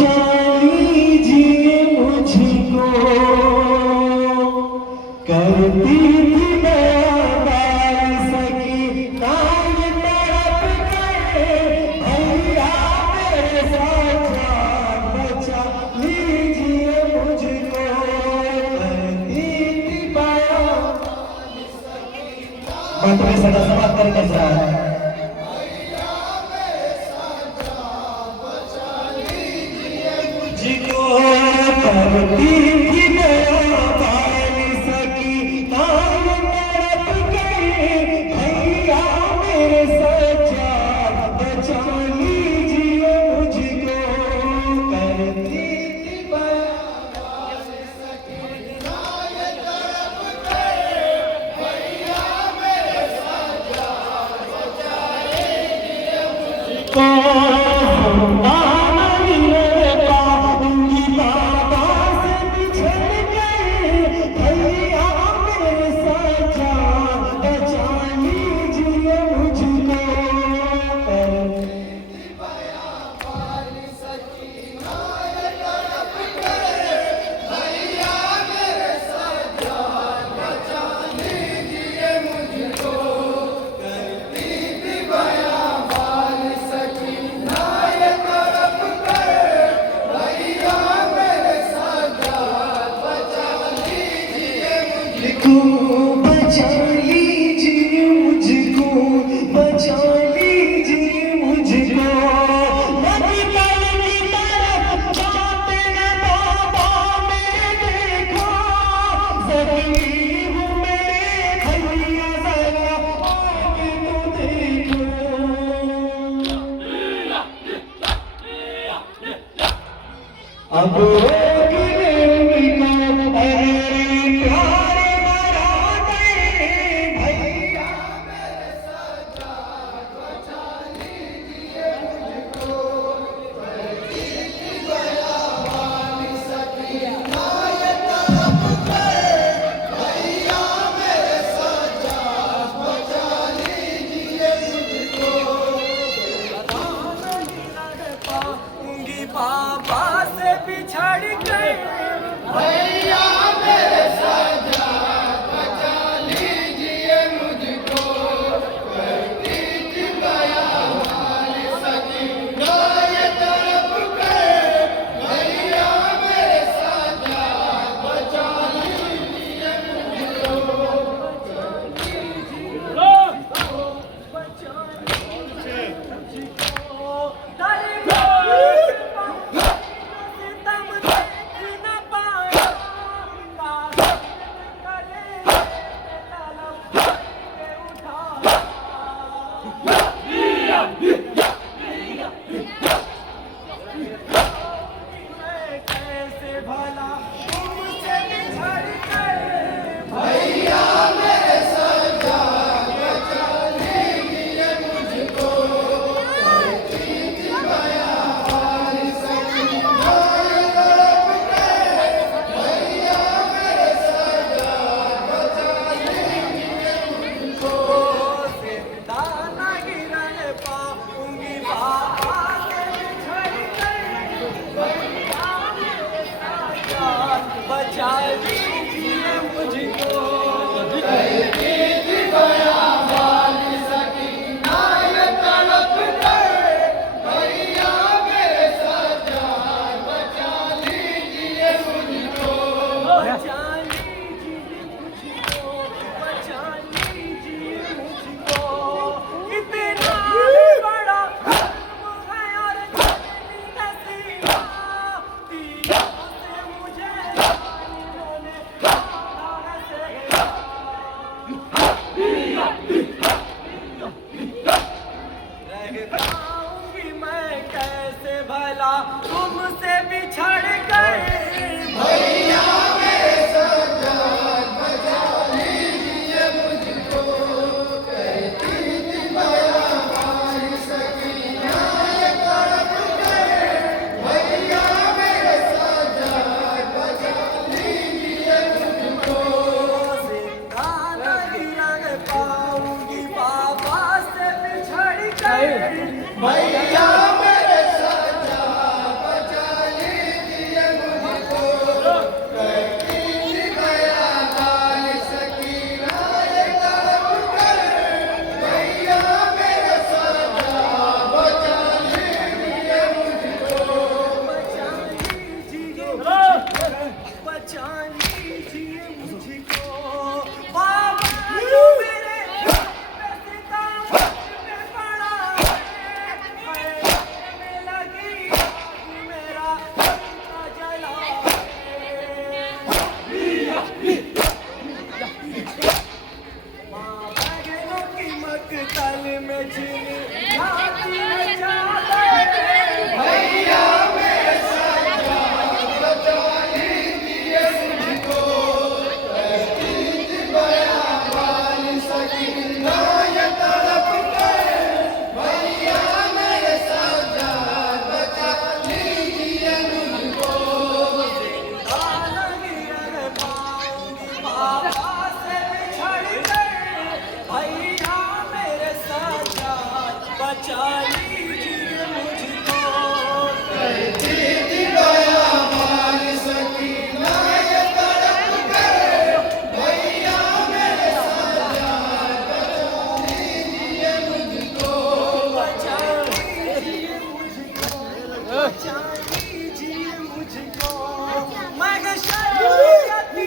बचा लीजिए मुझको, करती थी मैं सकी नाम तड़प गए भैया मेरे साथ, बचा लीजिए मुझको, करती थी मैं सदा समाप्त करके जा मुझको, करती थी मैं पाल सकी नाम तड़प गए भैया मेरे सच्चा, बचा लीजिए मुझको, करती थी मैं पाल सकी नाम तड़प गए भैया मेरे सच्चा, बचा लीजिए मुझको। बचा लीजिए मुझको, बचा लीजिए मुझको, मेडिकल की तरफ जाते हैं बाबा मैं देखो, जरूरी हूँ मेरे भैया जरा आगे तो देखो। अब बाबा से बिछड़ गए भैया मेरे सजा, बचा लीजिए मुझको, करती थी बया वाली सकी ये तरफ गए भैया मेरे सजा, बचा लीजिए मुझको, बचा लीजिए मुझको, करती थी बया वाली सकी ये तरफ गए भैया मेरे सजा, बचा लीजिए मुझको, बचा लीजिए मुझको, बचा लीजिए मुझको, कितना बड़ा है और नसीबा दिया से मुझे रहूंगी मैं कैसे भला तुमसे बिछड़ गए भैया मेरे सजा, बचा लीजिए मुझको, करती थी बया वाली सकी ये तरफ गए भैया मेरे सजा, बचा लीजिए मुझको, जिंदा नहीं रह पाऊंगी बाबा से बिछड़ गए भैया मेरे सजा, बचा लीजिए मुझको। मैं शर्म आती